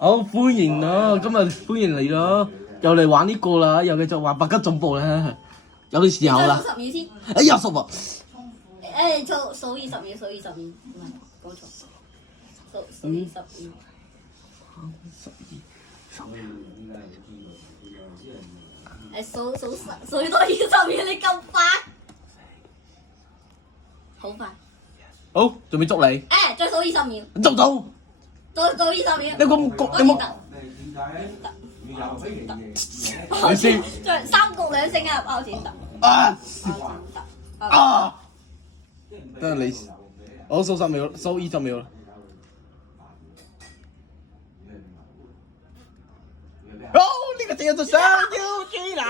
好歡迎啊！今日歡迎嚟咯，又嚟玩呢個啦，又繼續玩百吉總部啦，有啲時候啦。數10秒先。哎呀，十啊！數20秒，數20秒，唔係講錯。數20秒。數多20秒，你咁快？好快。好，準備捉你。再數20秒。捉到。再數20秒。你咁焗，你冇。你先。再3局2勝啊！包錢得。得你。我數10秒，數20秒啦。哦，呢個正就想要追樓。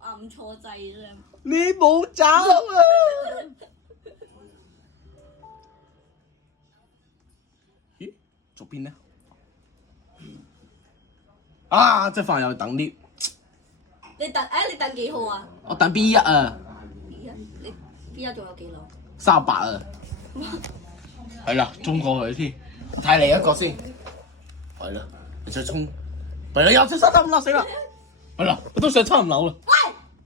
按錯掣啫。你冇走啊！咦？左邊呢？啊！即係飯又等啲。你等幾號啊？我等 B1啊。你 B1仲有幾樓？38啊。係啦，衝過去添。睇你一個先。係啦，你再衝。係啦，又出75樓死啦！係啦，我都上75樓啦。喂！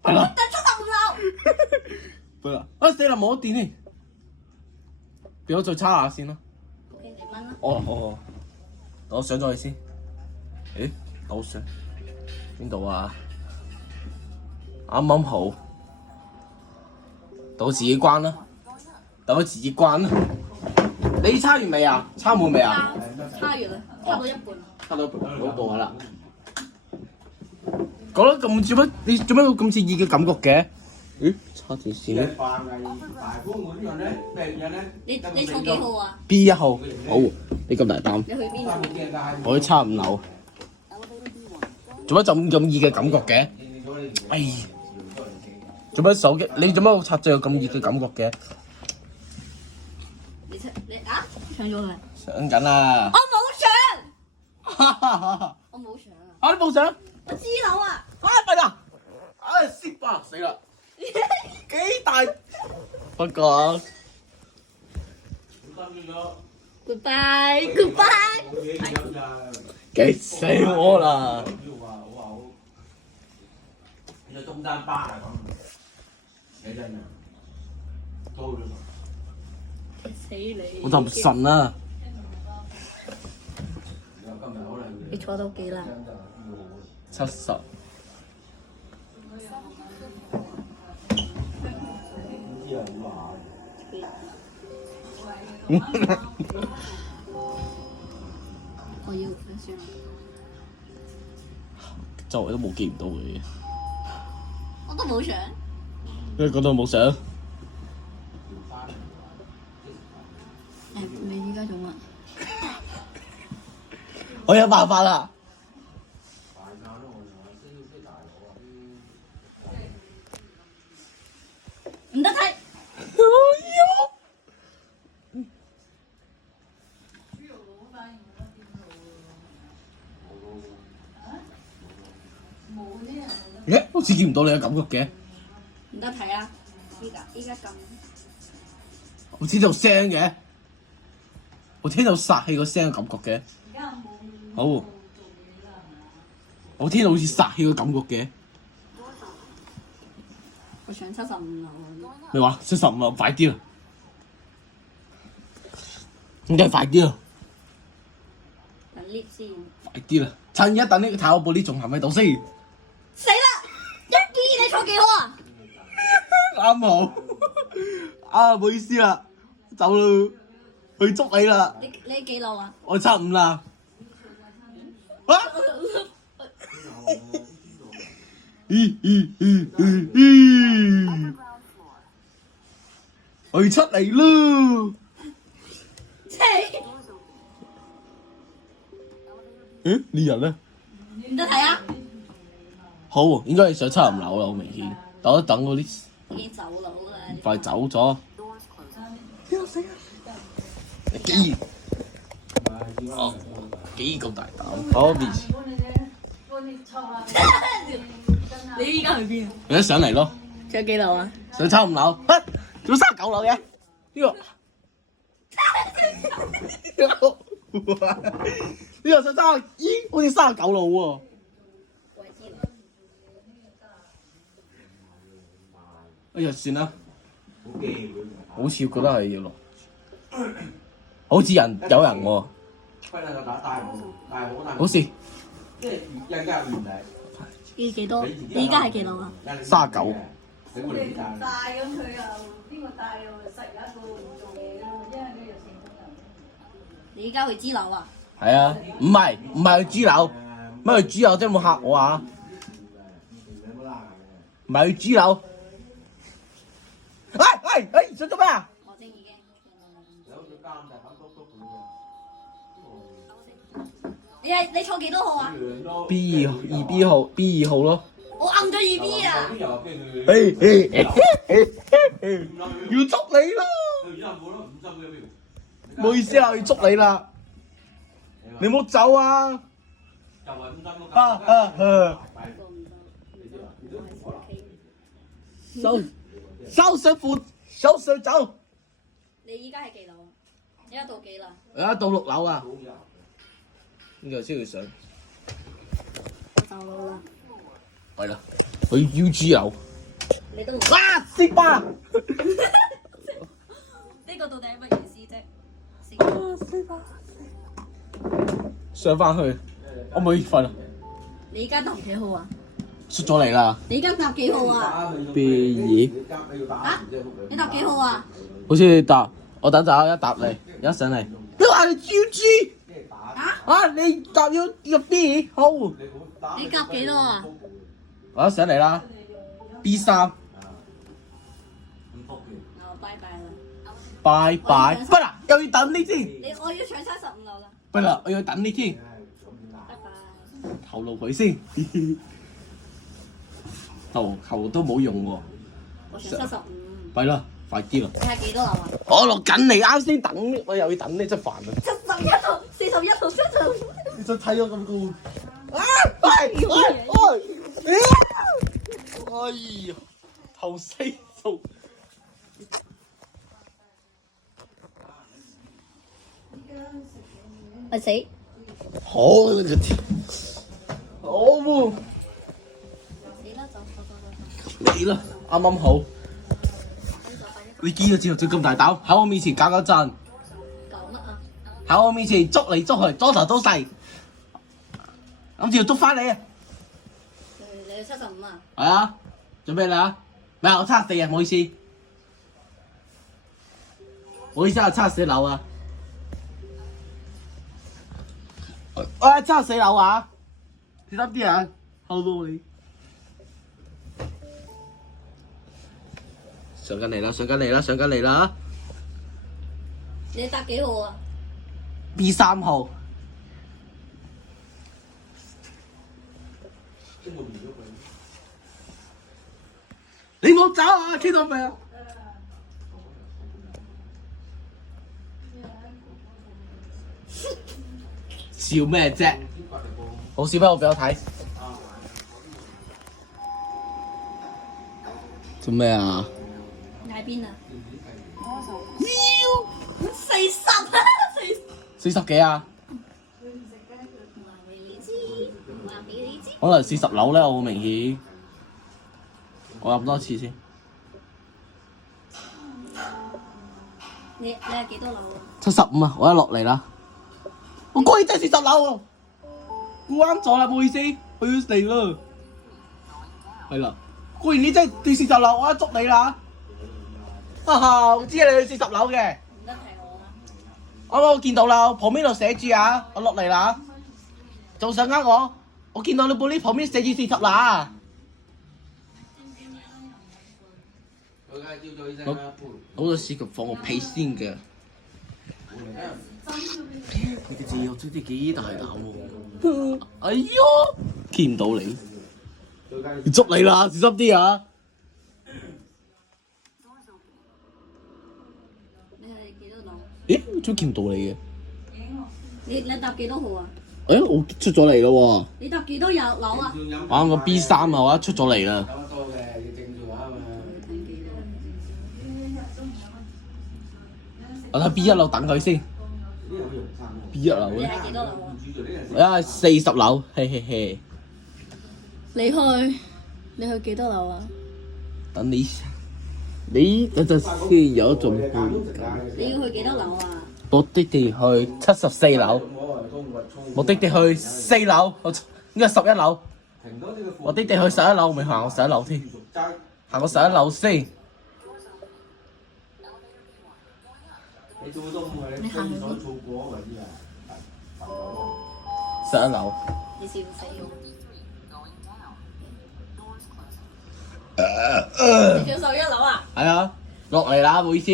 係啦。等75樓。係啦，啊死啦冇咗電添。俾我再叉下先啦。OK，你掹啦。哦，我上咗去先。誒，我上邊度啊？啱啱好，到自己關啦，等佢自己關啦。你叉完未啊？叉滿未啊？叉完啦，差到一半。叉到嗰度啦。講得咁做乜？你做乜咁似熱嘅感覺嘅？咦？叉電線咧你坐幾號啊 ？B1號。好，你咁大膽。你去邊度？我去叉5樓。做乜咁熱嘅感覺嘅？哎呀！做乜手機？你做乜插咗有咁熱嘅感覺嘅？你搶咗佢？上緊啦！我冇搶。我冇搶啊！啊！你冇上？我知樓啊！咪啦！唉，蝕啊！死啦！幾大？不過 Goodbye。激死我啦！你中山巴啊咁，你真係高咗嘛？死你！我就唔信啦！你坐到幾啦70。我要分算。周圍都冇見唔到佢嘅。我都冇搶。因為嗰度冇上。你依家做乜？我有辦法啦！唔得睇。好似見唔到你嘅感覺嘅。唔得睇啊！依家咁。我聽到聲嘅，我聽到殺氣個聲嘅感覺嘅。好，我聽到好似殺氣嘅感覺嘅。我搶75樓。你話75樓，快啲啦！應該快啲啦！等 lift 先。快啲啦！趁而家等呢個睇下部 lift 仲喺咪度先。死啦！1B2你坐幾號啊？啱好。啊，唔好意思啦，走啦，去捉你啦。你幾樓啊？我75啦。啊！我要出嚟咯！呢人咧？唔得睇啊！好，應該係上75樓啦，好明顯。等一等嗰啲。已經走佬啦。快走咗！死啊！你竟然，幾咁大膽？好面。你依家去邊啊？你一上嚟咯。上幾樓啊？上75樓。做39樓嘅呢個。呢個想30，咦？好似39路喎。我知啦。哎呀，算啦，好驚佢。好似覺得係要落，好似有人喎，不能夠大好，好似即係一家原嚟。你幾多？你而家係幾多啊39。你會嚟帶。帶咁佢又邊個帶又實有一個唔做嘢咯，因為佢又成功人。你而家去支樓啊？係啊，唔係去豬樓，乜去豬樓真係冇嚇我啊！唔係去豬樓。喂，想做咩啊？我正已經。你坐幾多號啊 B 號 B 2號咯。我摁咗2B 啊！要捉你啦！唔好意思啊，要捉你啦！你唔好走啊！收上褲，收上走。你依家係幾樓啊？依家到幾啦？而家到6樓啊！呢個先要上。我就老啦。係啦，去 UG 樓。你都唔啊！蝕吧！呢個到底係乜意思啫？蝕吧。上翻去，我唔可以瞓啊！你而家搭幾號啊？出咗嚟啦。你而家搭幾號啊？ B 啊？你搭幾號啊？2，好似搭，我等陣一搭嚟，一上嚟。你話你 UG？啊！你搭要 B 好。你夾幾多啊？我一上嚟啦 ，B3。哦，拜拜啦。拜拜，不啦，又要等你先。我要上35樓啦。不啦，我要等你先。拜拜。透露佢先。頭都冇用喎。我上75。弊啦，快啲啦。你係幾多樓啊？我落緊嚟，啱先等，我又要等你，真煩啊！71號、41號、70。你再睇咗咁高。啊！哎呀，頭死數。咪死！好嘅天，好喎。死啦！走！嚟啦，啱啱好。你見咗之後，就咁大膽喺我面前搞嗰陣，搞乜啊？喺我面前捉嚟捉去，捉頭捉勢，諗住要捉翻你啊！你要75啊？係啊，做咩啦？唔係我74啊，唔好意思，唔好意思啊，74樓啊，我74樓啊，小心啲啊，後到你。上緊嚟啦！上緊嚟啦！上緊嚟啦你搭幾號啊？ ！B3號。你冇走啊！聽到未啊？笑咩啫？好笑咩？我俾我睇。做咩啊？喺邊啊？40幾啊？可能40樓咧，我好明顯。我入多次先。你係幾多樓啊75啊！我一落嚟啦。我居然真係40樓喎！估啱咗啦，唔好意思，我要嚟啦。係啦，居然你真係第40樓，我一捉你啦！哈哈，我知你去40樓嘅。唔得提我啊！啱啱我見到啦，旁邊度寫住啊，我落嚟啦。仲想呃我？我見到你玻璃旁邊寫住40樓啊！我個試過放個屁先嘅。你嘅字又真係幾大膽喎！哎呀，見唔到你，要捉你啦，小心啲啊！你係幾多樓？咦，點見唔到你嘅？你搭幾多號啊？哎，我出咗嚟咯你搭幾多樓啊？喎！我啱個 B3啊，我一出咗嚟啦。我喺 B1 樓等佢先。邊一樓你咧？係幾多樓啊？我而家係40樓，嘿嘿嘿。你去幾多樓啊？等你等陣先有準備。你要去幾多樓啊？目的地去74樓，目的地去4樓，應該11樓。目的地去11樓，未行過11樓添，行過11樓先。你行去邊11樓。你笑死我！你跳11樓啊？係啊，落嚟啦，唔好意思。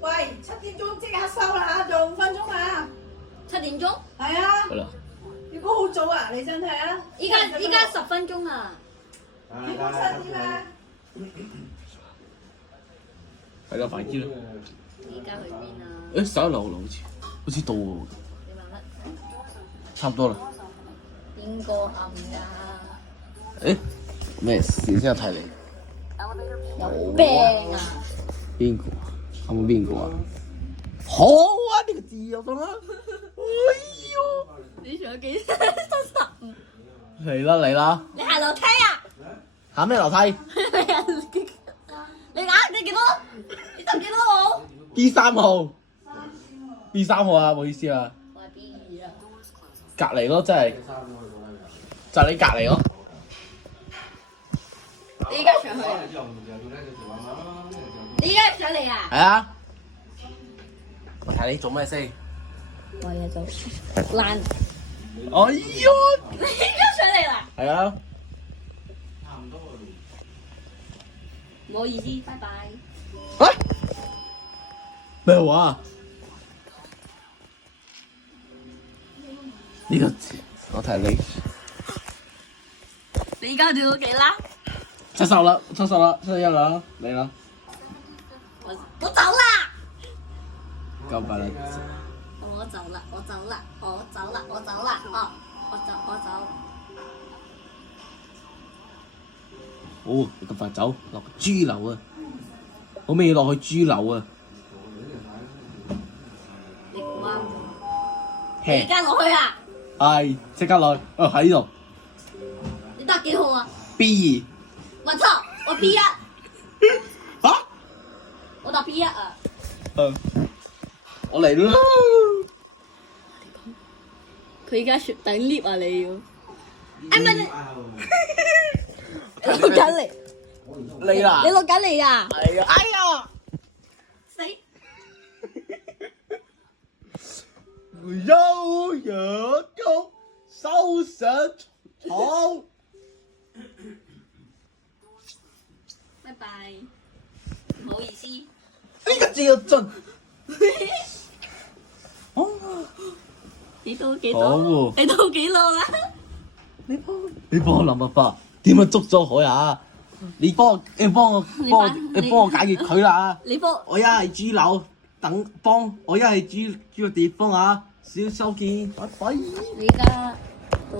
喂，7點鐘即刻收啦，仲5分鐘啊！ 7點鐘？係啊，係啦，如果好早啊，你真係啊！依家10分鐘啊！結果7點啊！係啦，快啲啦。你依家去邊啊？誒，11樓好似到喎，你話乜？差唔多啦。邊個暗㗎？誒，咩事先有睇你？有病啊！邊個？係咪邊個啊？好啊！呢個字又得啦。你仲有幾75？嚟啦嚟啦！你行樓梯啊？行咩樓梯你幾多？你執幾多號？ ？B3號。B3號啊，唔好意思啊。我係 B2啊。隔離咯，真係就係你隔離咯。你依家上去啊？你依家上嚟啊？係啊。我睇你做咩先？我嘢做爛。哎呀！你依家上嚟啦？係啊。唔好意思，拜拜。啊？咩話？呢個字我睇你你依家跳到幾啦？ 70啦，71啦，嚟啦。我走啦！ 900啦。我走啦！我走啦！我走啦！我走啦！哦，我走。哦，你咁快走，落豬樓啊！好未落去豬樓啊？你估啱咗。你嘿而，家落去啊？係即刻落去。哦，喺呢度。你得幾號啊？ B2。我操！我 B1，嚇？我答 B1啊！我嚟啦！佢而家等 lift 啊！你要？哎唔係你落緊嚟，嚟啦！你落緊嚟啊！係啊！哎呀！死！有人工收上床。拜拜，唔好意思。呢個字要盡。哦，你到幾好多？喎你到幾多啦？你幫我諗辦法，點樣捉咗佢啊？你幫我解決佢啦！你幫我一係豬樓我一係豬個地方啊！小收見，拜拜。你而家到